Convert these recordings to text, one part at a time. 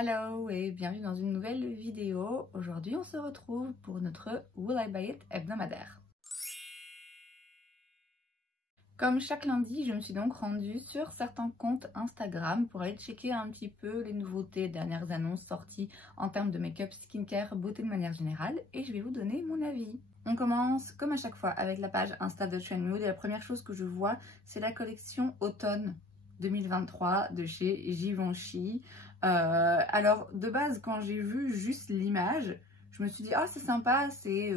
Hello et bienvenue dans une nouvelle vidéo. Aujourd'hui on se retrouve pour notre Will I Buy It hebdomadaire. Comme chaque lundi, je me suis donc rendue sur certains comptes Instagram pour aller checker un petit peu les nouveautés, dernières annonces sorties en termes de make-up, skincare, beauté de manière générale et je vais vous donner mon avis. On commence comme à chaque fois avec la page Insta de Trendmood et la première chose que je vois c'est la collection automne 2023 de chez Givenchy. Alors de base quand j'ai vu juste l'image, je me suis dit ah c'est sympa, c'est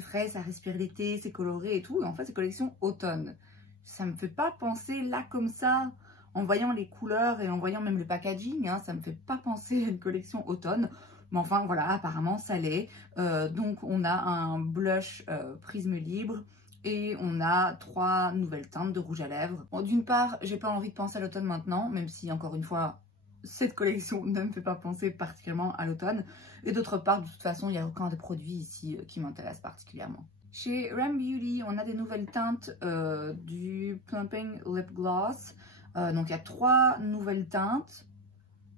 frais, ça respire l'été, c'est coloré et tout. Et en fait c'est collection automne. Ça me fait pas penser là comme ça, en voyant les couleurs et en voyant même le packaging, hein, ça me fait pas penser à une collection automne. Mais enfin voilà, apparemment ça l'est. Donc on a un blush prisme libre. Et on a 3 nouvelles teintes de rouge à lèvres. Bon, d'une part, j'ai pas envie de penser à l'automne maintenant, même si encore une fois, cette collection ne me fait pas penser particulièrement à l'automne. Et d'autre part, de toute façon, il n'y a aucun des produits ici qui m'intéresse particulièrement. Chez Ram Beauty, on a des nouvelles teintes du Plumping Lip Gloss. Donc il y a 3 nouvelles teintes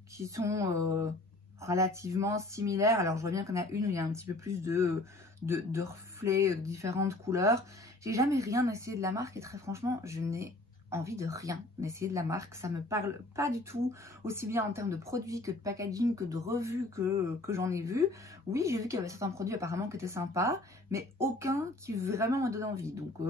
qui sont relativement similaires. Alors je vois bien qu'il y en a une où il y a un petit peu plus de reflets de différentes couleurs. J'ai jamais rien essayé de la marque et très franchement, je n'ai envie de rien essayer de la marque. Ça me parle pas du tout, aussi bien en termes de produits que de packaging, que de revues que j'en ai vu. Oui, j'ai vu qu'il y avait certains produits apparemment qui étaient sympas, mais aucun qui vraiment me donne envie. Donc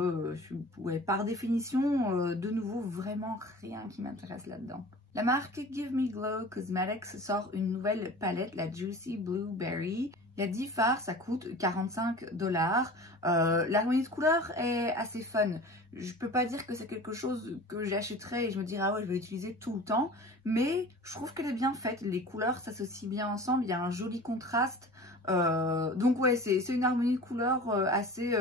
ouais, par définition, de nouveau, vraiment rien qui m'intéresse là-dedans. La marque Give Me Glow Cosmetics sort une nouvelle palette, la Juicy Blueberry. Il y a 10 fards, ça coûte 45 $. L'harmonie de couleurs est assez fun. Je peux pas dire que c'est quelque chose que j'achèterais et je me dirais ah ouais je vais l'utiliser tout le temps. Mais je trouve qu'elle est bien faite, les couleurs s'associent bien ensemble, il y a un joli contraste. Donc ouais c'est une harmonie de couleurs assez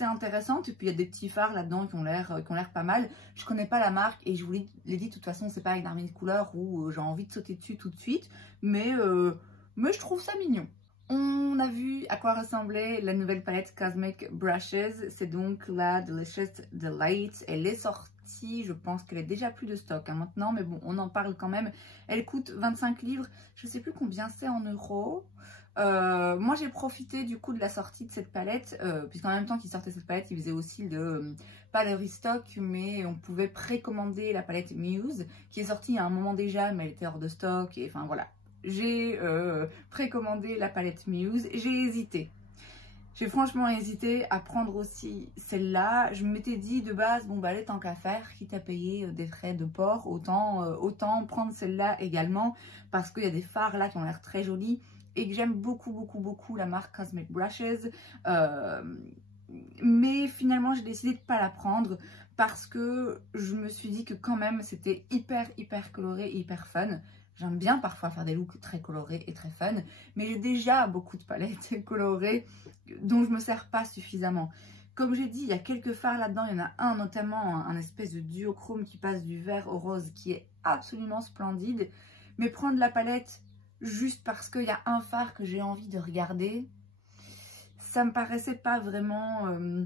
intéressante. Et puis il y a des petits fards là-dedans qui ont l'air pas mal. Je connais pas la marque et je vous l'ai dit de toute façon c'est pas une harmonie de couleurs où j'ai envie de sauter dessus tout de suite. Mais je trouve ça mignon. On a vu à quoi ressemblait la nouvelle palette Cosmic Brushes. C'est donc la Delicious Delight. Elle est sortie, je pense qu'elle est déjà plus de stock hein, maintenant, mais bon, on en parle quand même. Elle coûte 25 livres. Je ne sais plus combien c'est en euros. Moi, j'ai profité du coup de la sortie de cette palette, puisqu'en même temps qu'ils sortaient cette palette, ils faisaient aussi pas le restock, mais on pouvait précommander la palette Muse, qui est sortie à un moment déjà, mais elle était hors de stock, et enfin voilà. J'ai précommandé la palette Muse. J'ai hésité. J'ai franchement hésité à prendre aussi celle-là. Je m'étais dit de base, bon bah allez tant qu'à faire, quitte à payer des frais de port, autant prendre celle-là également. Parce qu'il y a des fards là qui ont l'air très jolis. Et que j'aime beaucoup la marque Cosmic Brushes. Mais finalement j'ai décidé de ne pas la prendre. Parce que je me suis dit que quand même c'était hyper coloré et hyper fun. J'aime bien parfois faire des looks très colorés et très fun, mais j'ai déjà beaucoup de palettes colorées dont je ne me sers pas suffisamment. Comme j'ai dit, il y a quelques fards là-dedans, il y en a un notamment, un espèce de duochrome qui passe du vert au rose qui est absolument splendide. Mais prendre la palette juste parce qu'il y a un fard que j'ai envie de regarder, ça me paraissait pas vraiment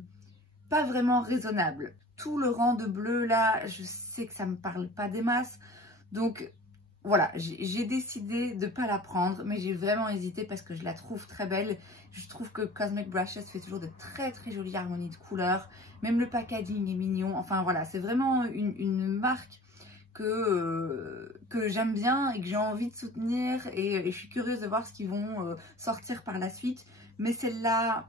raisonnable. Tout le rang de bleu là, je sais que ça me parle pas des masses, donc voilà, j'ai décidé de ne pas la prendre, mais j'ai vraiment hésité parce que je la trouve très belle. Je trouve que Cosmic Brushes fait toujours de très jolies harmonies de couleurs. Même le packaging est mignon. Enfin voilà, c'est vraiment une marque que j'aime bien et que j'ai envie de soutenir. Et je suis curieuse de voir ce qu'ils vont sortir par la suite. Mais celle-là,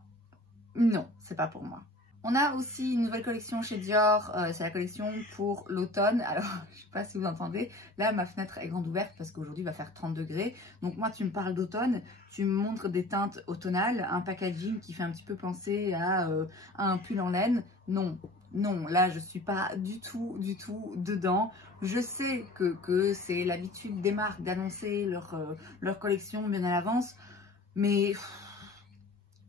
non, c'est pas pour moi. On a aussi une nouvelle collection chez Dior, c'est la collection pour l'automne. Alors, je ne sais pas si vous entendez, là ma fenêtre est grande ouverte parce qu'aujourd'hui il va faire 30 degrés. Donc moi tu me parles d'automne, tu me montres des teintes automnales, un packaging qui fait un petit peu penser à un pull en laine. Non, là je suis pas du tout dedans. Je sais que c'est l'habitude des marques d'annoncer leur collection bien à l'avance, mais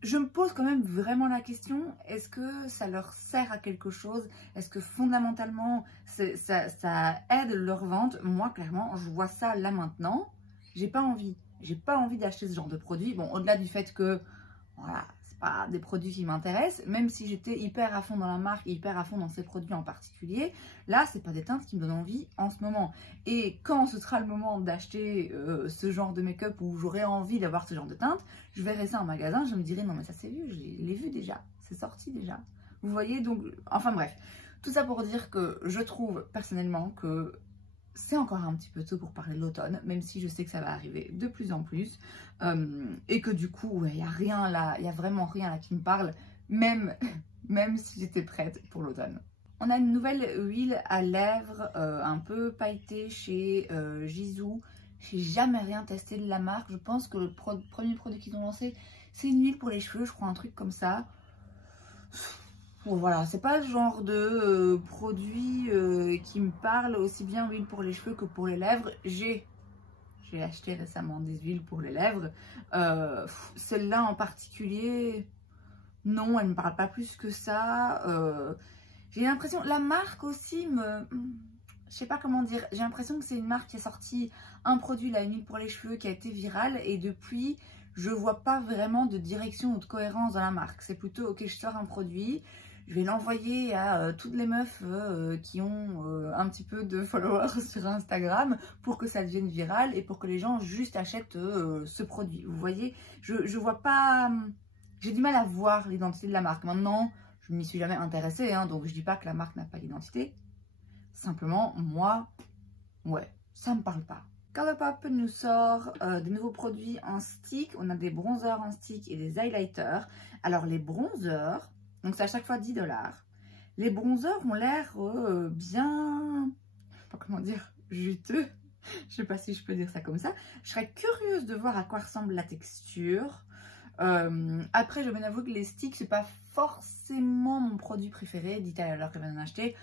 je me pose quand même vraiment la question, est-ce que ça leur sert à quelque chose? Est-ce que fondamentalement ça aide leur vente? Moi clairement je vois ça là maintenant, j'ai pas envie d'acheter ce genre de produit. Bon, au-delà du fait que Voilà, c'est pas des produits qui m'intéressent, même si j'étais hyper à fond dans la marque, hyper à fond dans ces produits en particulier. Là, c'est pas des teintes qui me donnent envie en ce moment. Et quand ce sera le moment d'acheter ce genre de make-up où j'aurai envie d'avoir ce genre de teinte, je verrai ça en magasin, je me dirai non mais ça c'est vu, je l'ai vu déjà, c'est sorti déjà. Vous voyez, donc, enfin bref, tout ça pour dire que je trouve personnellement que c'est encore un petit peu tôt pour parler de l'automne, même si je sais que ça va arriver de plus en plus. Et que du coup, il n'y a rien là, il n'y a vraiment rien là qui me parle, même si j'étais prête pour l'automne. On a une nouvelle huile à lèvres un peu pailletée chez Gisou. J'ai jamais rien testé de la marque. Je pense que le premier produit qu'ils ont lancé, c'est une huile pour les cheveux, je crois, un truc comme ça. Bon, voilà, c'est pas le genre de produit qui me parle aussi bien huile pour les cheveux que pour les lèvres. J'ai acheté récemment des huiles pour les lèvres. Celle-là en particulier, non, elle me parle pas plus que ça. J'ai l'impression, la marque aussi je sais pas comment dire, j'ai l'impression que c'est une marque qui a sorti un produit, là, une huile pour les cheveux qui a été virale et depuis, je vois pas vraiment de direction ou de cohérence dans la marque. C'est plutôt, ok, je sors un produit, je vais l'envoyer à toutes les meufs qui ont un petit peu de followers sur Instagram pour que ça devienne viral et pour que les gens juste achètent ce produit. Vous voyez, je vois pas, j'ai du mal à voir l'identité de la marque. Maintenant, je ne m'y suis jamais intéressée, hein, donc je dis pas que la marque n'a pas d'identité. Simplement, moi, ouais, ça me parle pas. Colourpop nous sort des nouveaux produits en stick. On a des bronzers en stick et des highlighters. Alors les bronzers, donc c'est à chaque fois 10 $. Les bronzers ont l'air bien, je sais pas comment dire, juteux. Je sais pas si je peux dire ça comme ça. Je serais curieuse de voir à quoi ressemble la texture. Après, je vais avouer que les sticks, c'est pas forcément mon produit préféré. Dites à l'heure que je viens d'en acheter.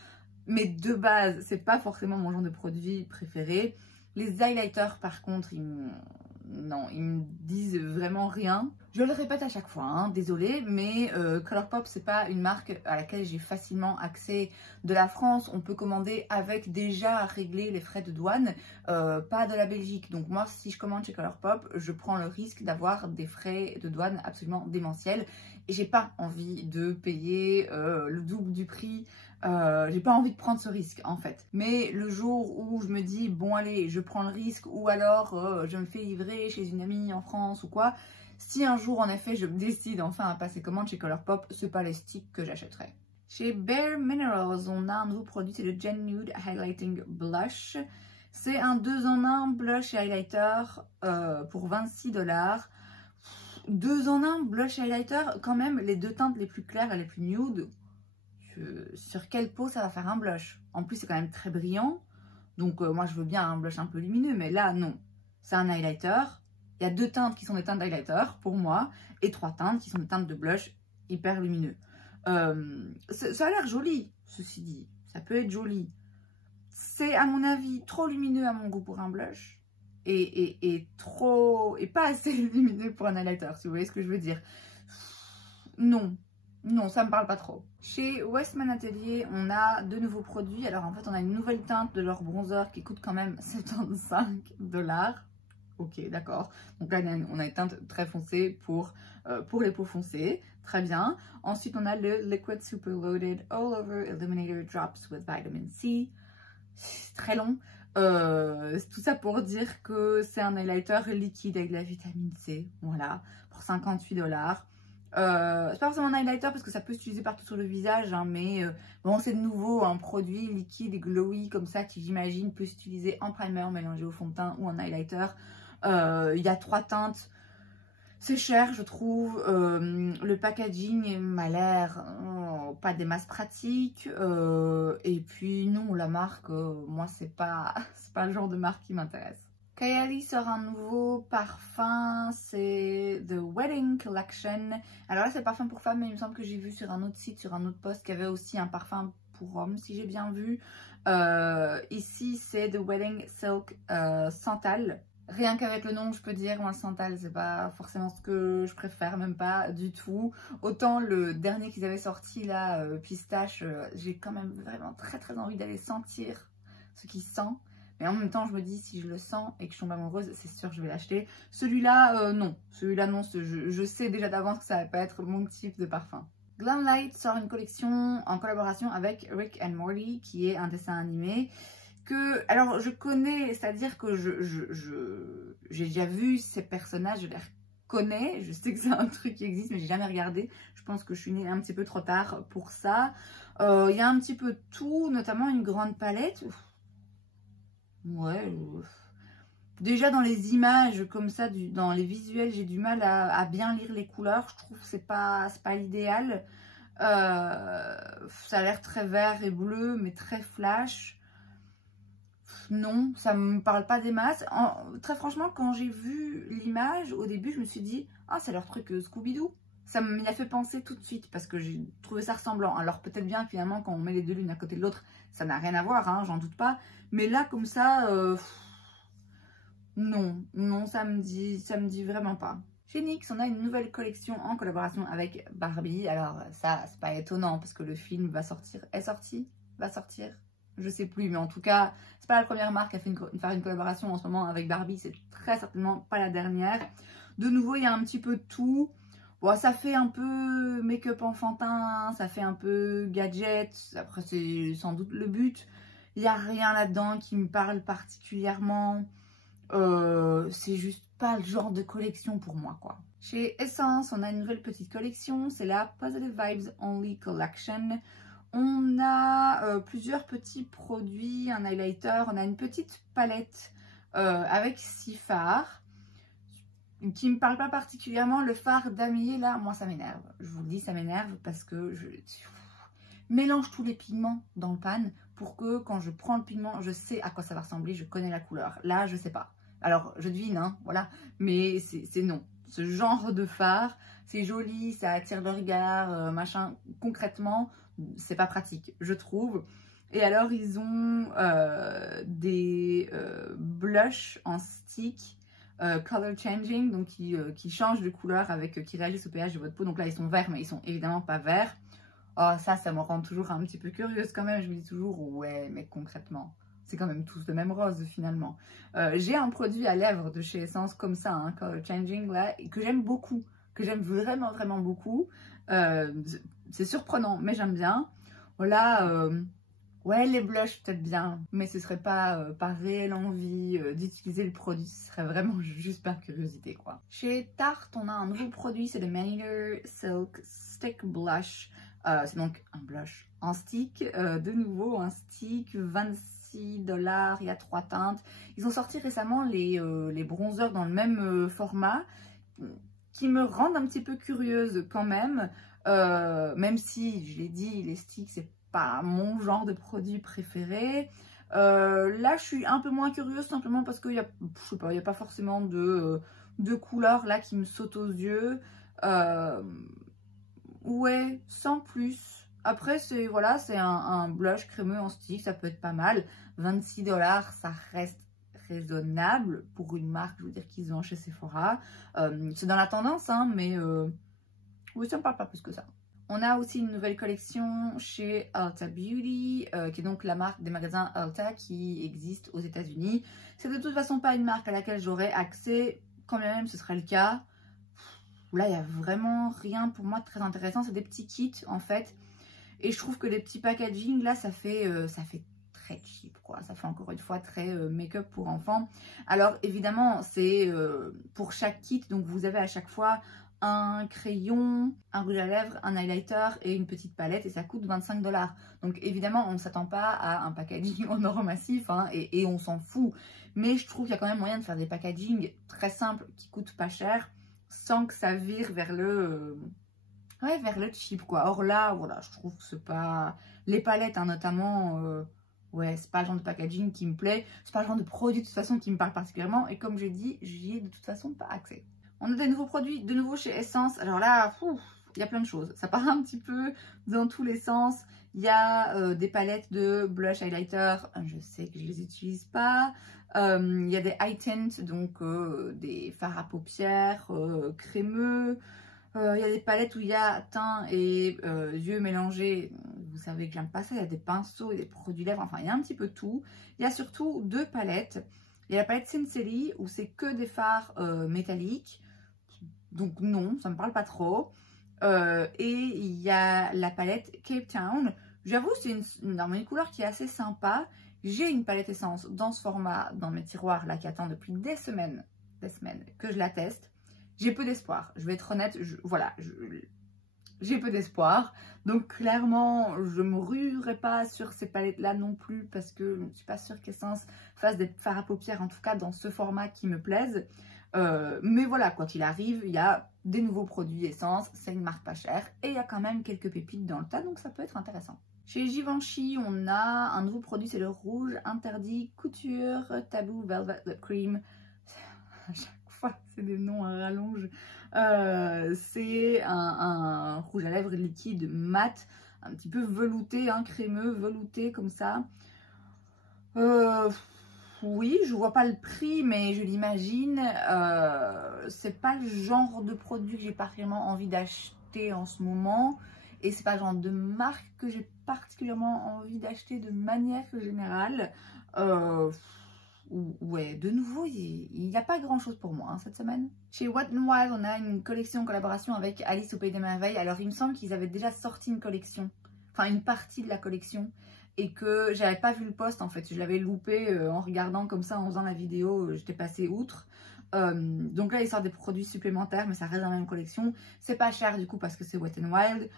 Mais de base, c'est pas forcément mon genre de produit préféré. Les highlighters, par contre, non, ils me disent vraiment rien. Je le répète à chaque fois, hein, désolée, mais Colourpop, c'est pas une marque à laquelle j'ai facilement accès de la France. On peut commander avec déjà réglé les frais de douane, pas de la Belgique. Donc moi, si je commande chez Colourpop, je prends le risque d'avoir des frais de douane absolument démentiels. Et j'ai pas envie de payer le double du prix. J'ai pas envie de prendre ce risque en fait. Mais le jour où je me dis bon allez je prends le risque ou alors je me fais livrer chez une amie en France ou quoi, si un jour en effet je me décide enfin à passer commande chez Colourpop, c'est pas les sticks que j'achèterai. Chez Bare Minerals on a un nouveau produit, c'est le Gen Nude Highlighting Blush. C'est un 2 en 1 blush et highlighter pour 26 $. 2 en 1 blush et highlighter, quand même les deux teintes les plus claires et les plus nude. Sur quelle peau ça va faire un blush? En plus c'est quand même très brillant, donc moi je veux bien un blush un peu lumineux, mais là non, c'est un highlighter. Il y a 2 teintes qui sont des teintes d'highlighter pour moi et 3 teintes qui sont des teintes de blush hyper lumineux. Ça a l'air joli, ceci dit, ça peut être joli. C'est à mon avis trop lumineux à mon goût pour un blush et pas assez lumineux pour un highlighter, si vous voyez ce que je veux dire. Non. Non, ça me parle pas trop. Chez Westman Atelier, on a de nouveaux produits. Alors en fait, on a une nouvelle teinte de leur bronzer qui coûte quand même 75 $. Ok, d'accord. Donc là, on a une teinte très foncée pour les peaux foncées. Très bien. Ensuite, on a le Liquid Super Loaded All Over Illuminator Drops with Vitamin C. C'est très long. Tout ça pour dire que c'est un highlighter liquide avec de la vitamine C. Voilà, pour 58 $. C'est pas forcément un highlighter parce que ça peut s'utiliser partout sur le visage, hein, mais bon, c'est de nouveau un produit liquide et glowy comme ça qui, j'imagine, peut s'utiliser en primer mélangé au fond de teint ou en highlighter. Il y a 3 teintes. C'est cher, je trouve. Le packaging m'a l'air pas des masses pratiques. Et puis, non, la marque, moi, c'est pas le genre de marque qui m'intéresse. Kayali sort un nouveau parfum, c'est The Wedding Collection. Alors là, c'est le parfum pour femmes, mais il me semble que j'ai vu sur un autre site, sur un autre post, qu'il y avait aussi un parfum pour hommes, si j'ai bien vu. Ici, c'est The Wedding Silk Santal. Rien qu'avec le nom, je peux dire, moi, le santal, c'est pas forcément ce que je préfère, même pas du tout. Autant le dernier qu'ils avaient sorti, là, pistache, j'ai quand même vraiment très très envie d'aller sentir ce qui sent. Mais en même temps, je me dis, si je le sens et que je tombe amoureuse, c'est sûr que je vais l'acheter. Celui-là, non. Celui-là, non. Je sais déjà d'avance que ça va pas être mon type de parfum. Glamlight sort une collection en collaboration avec Rick and Morty, qui est un dessin animé que, alors je connais, c'est-à-dire que j'ai déjà vu ces personnages, je les reconnais, je sais que c'est un truc qui existe, mais j'ai jamais regardé. Je pense que je suis née un petit peu trop tard pour ça. Il y a un petit peu tout, notamment une grande palette. Ouais. Déjà dans les images comme ça, dans les visuels, j'ai du mal à bien lire les couleurs. Je trouve que c'est pas l'idéal. Ça a l'air très vert et bleu, mais très flash. Non, ça me parle pas des masses. Très franchement, quand j'ai vu l'image, au début, je me suis dit, ah, c'est leur truc Scooby-Doo. Ça m'y a fait penser tout de suite parce que j'ai trouvé ça ressemblant. Alors peut-être bien finalement quand on met les deux l'une à côté de l'autre, ça n'a rien à voir, hein, j'en doute pas. Mais là comme ça, non, ça me dit vraiment pas. Chez NYX, on a une nouvelle collection en collaboration avec Barbie. Alors ça, c'est pas étonnant parce que le film va sortir, va sortir. Je sais plus, mais en tout cas, c'est pas la première marque à faire une collaboration en ce moment avec Barbie. C'est très certainement pas la dernière. De nouveau, il y a un petit peu de tout. Bon, ça fait un peu make-up enfantin, ça fait un peu gadget. Après, c'est sans doute le but. Il n'y a rien là-dedans qui me parle particulièrement. C'est juste pas le genre de collection pour moi, quoi. Chez Essence, on a une nouvelle petite collection. C'est la Positive Vibes Only Collection. On a plusieurs petits produits, un highlighter, on a une petite palette avec 6 fards qui ne me parlent pas particulièrement. Le fard damier là, moi ça m'énerve. Je vous le dis, ça m'énerve parce que je mélange tous les pigments dans le pan pour que quand je prends le pigment, je sais à quoi ça va ressembler, je connais la couleur. Là, je sais pas. Alors, je devine, hein, voilà, mais c'est non. Ce genre de fard, c'est joli, ça attire le regard, machin. Concrètement, c'est pas pratique, je trouve. Et alors, ils ont des blushs en stick, color changing, donc qui changent de couleur, qui réagissent au pH de votre peau. Donc là, ils sont verts, mais ils sont évidemment pas verts. Oh, ça me rend toujours un petit peu curieuse quand même. Je me dis toujours, ouais, mais concrètement, c'est quand même tous le même rose finalement. J'ai un produit à lèvres de chez Essence comme ça, hein, color changing, là, que j'aime beaucoup, que j'aime vraiment beaucoup. C'est surprenant, mais j'aime bien. Voilà, ouais, les blushs peut-être bien, mais ce serait pas par réelle envie d'utiliser le produit, ce serait vraiment juste par curiosité, quoi. Chez Tarte, on a un nouveau produit, c'est le Manicure Silk Stick Blush. C'est donc un blush en stick, de nouveau un stick, 26 $, il y a 3 teintes. Ils ont sorti récemment les bronzers dans le même format, qui me rendent un petit peu curieuse quand même si, je l'ai dit, les sticks, c'est pas mon genre de produit préféré. Là, je suis un peu moins curieuse, simplement parce qu'il y a, je sais pas, il n'y a pas forcément de couleurs là qui me sautent aux yeux. Ouais, sans plus. Après, c'est voilà, c'est un blush crémeux en stick, ça peut être pas mal. 26 $, ça reste raisonnable pour une marque, je veux dire, qu'ils ont chez Sephora. C'est dans la tendance, hein, mais oui, ça me parle pas plus que ça. On a aussi une nouvelle collection chez Ulta Beauty, qui est donc la marque des magasins Ulta qui existe aux États-Unis. C'est de toute façon pas une marque à laquelle j'aurais accès, quand même ce serait le cas. Là, il n'y a vraiment rien pour moi de très intéressant. C'est des petits kits, en fait. Et je trouve que les petits packaging, là, ça fait très cheap, quoi. Ça fait encore une fois très make-up pour enfants. Alors, évidemment, c'est pour chaque kit. Donc, vous avez à chaque fois un crayon, un rouge à lèvres, un highlighter et une petite palette. Et ça coûte 25 $. Donc, évidemment, on ne s'attend pas à un packaging en or massif, hein, et on s'en fout. Mais je trouve qu'il y a quand même moyen de faire des packaging très simples qui coûtent pas cher, sans que ça vire vers le cheap, quoi. Or là, voilà, je trouve que c'est pas... Les palettes, hein, notamment, ouais, c'est pas le genre de packaging qui me plaît. C'est pas le genre de produit, de toute façon, qui me parle particulièrement. Et comme j'ai dit, j'y ai de toute façon pas accès. On a des nouveaux produits, de nouveau chez Essence. Alors là, il y a plein de choses. Ça part un petit peu dans tous les sens. Il y a des palettes de blush highlighter. Je sais que je les utilise pas. Il y a des eye tints, donc des fards à paupières crémeux. Il y a des palettes où il y a teint et yeux mélangés. Vous savez que j'aime pas ça. Il y a des pinceaux et des produits lèvres. Enfin, il y a un petit peu tout. Il y a surtout 2 palettes. Il y a la palette Sincerely où c'est que des fards métalliques. Donc non, ça me parle pas trop. Et il y a la palette Cape Town. J'avoue, c'est une couleur qui est assez sympa. J'ai une palette essence dans ce format dans mes tiroirs là qui attend depuis des semaines que je la teste. J'ai peu d'espoir, je vais être honnête, j'ai peu d'espoir. Donc clairement, je ne me ruerai pas sur ces palettes-là non plus parce que je ne suis pas sûre qu'Essence fasse des fards à paupières, en tout cas dans ce format qui me plaise. Mais voilà, quand il arrive, il y a des nouveaux produits Essence, c'est une marque pas chère et il y a quand même quelques pépites dans le tas, donc ça peut être intéressant. Chez Givenchy, on a un nouveau produit, c'est le rouge interdit couture Taboo Velvet Lip Cream. À chaque fois, c'est des noms à rallonge. C'est un rouge à lèvres liquide mat, un petit peu velouté, hein, crémeux, velouté comme ça. Oui, je vois pas le prix, mais je l'imagine. C'est pas le genre de produit que j'ai particulièrement envie d'acheter en ce moment. Et c'est pas le genre de marque que j'ai particulièrement envie d'acheter de manière générale. Ouais, de nouveau, il n'y a pas grand chose pour moi hein, cette semaine. Chez Wet n Wild, on a une collection en collaboration avec Alice au Pays des Merveilles. Alors, il me semble qu'ils avaient déjà sorti une collection, enfin une partie de la collection, et que j'avais pas vu le post en fait. Je l'avais loupé en regardant comme ça, en faisant la vidéo, j'étais passée outre. Donc là, ils sortent des produits supplémentaires, mais ça reste dans la même collection. C'est pas cher du coup parce que c'est Wet n Wild.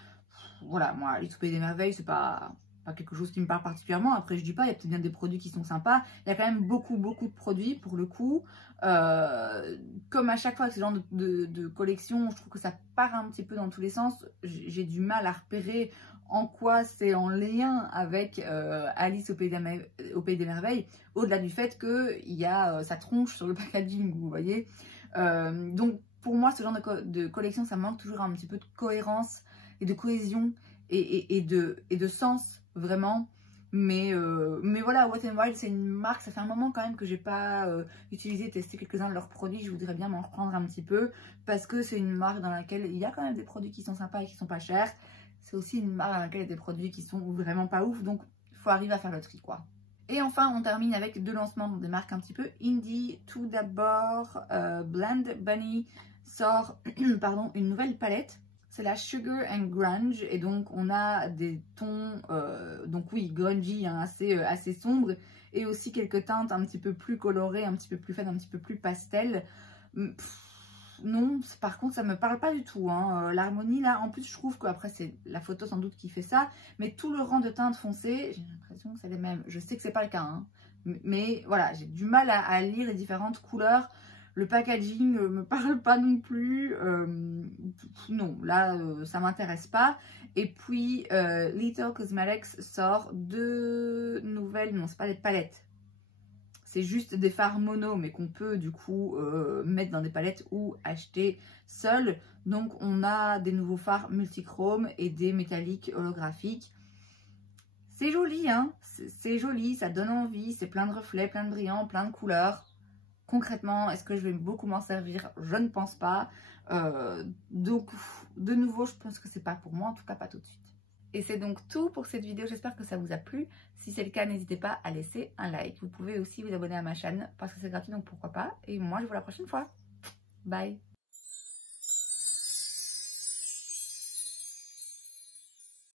Voilà, moi, Alice au Pays des Merveilles, c'est pas quelque chose qui me parle particulièrement. Après, je dis pas, il y a peut-être bien des produits qui sont sympas. Il y a quand même beaucoup de produits pour le coup. Comme à chaque fois que ce genre de collection, je trouve que ça part un petit peu dans tous les sens. J'ai du mal à repérer en quoi c'est en lien avec Alice au Pays des Merveilles, au-delà du fait qu'il y a sa tronche sur le packaging, vous voyez. Donc, pour moi, ce genre de collection, ça manque toujours un petit peu de cohérence et de cohésion et de sens vraiment. Mais voilà, Wet n Wild c'est une marque, ça fait un moment quand même que j'ai pas utilisé, testé quelques-uns de leurs produits. Je voudrais bien m'en reprendre un petit peu parce que c'est une marque dans laquelle il y a quand même des produits qui sont sympas et qui sont pas chers. C'est aussi une marque dans laquelle il y a des produits qui sont vraiment pas ouf, donc il faut arriver à faire le tri quoi. Et enfin, on termine avec 2 lancements dans des marques un petit peu indie. Tout d'abord, Blend Bunny sort pardon, une nouvelle palette. C'est la Sugar and Grunge et donc on a des tons, donc oui, grungy, hein, assez sombres et aussi quelques teintes un petit peu plus colorées, un petit peu plus faites, un petit peu plus pastel. Non, par contre ça me parle pas du tout, hein. L'harmonie là, en plus je trouve qu'après c'est la photo sans doute qui fait ça, mais tout le rang de teintes foncées, j'ai l'impression que c'est les mêmes. Je sais que c'est pas le cas, hein, mais voilà, j'ai du mal à lire les différentes couleurs. Le packaging ne me parle pas non plus. Non, là, ça m'intéresse pas. Et puis, Little Cosmetics sort 2 nouvelles... Non, c'est pas des palettes. C'est juste des fards mono, mais qu'on peut du coup mettre dans des palettes ou acheter seul. Donc, on a des nouveaux fards multichromes et des métalliques holographiques. C'est joli, hein. C'est joli, ça donne envie. C'est plein de reflets, plein de brillants, plein de couleurs. Concrètement, est-ce que je vais beaucoup m'en servir? Je ne pense pas. Donc, de nouveau, je pense que c'est pas pour moi, en tout cas pas tout de suite. Et c'est donc tout pour cette vidéo. J'espère que ça vous a plu. Si c'est le cas, n'hésitez pas à laisser un like. Vous pouvez aussi vous abonner à ma chaîne parce que c'est gratuit, donc pourquoi pas. Et moi, je vous vois la prochaine fois. Bye!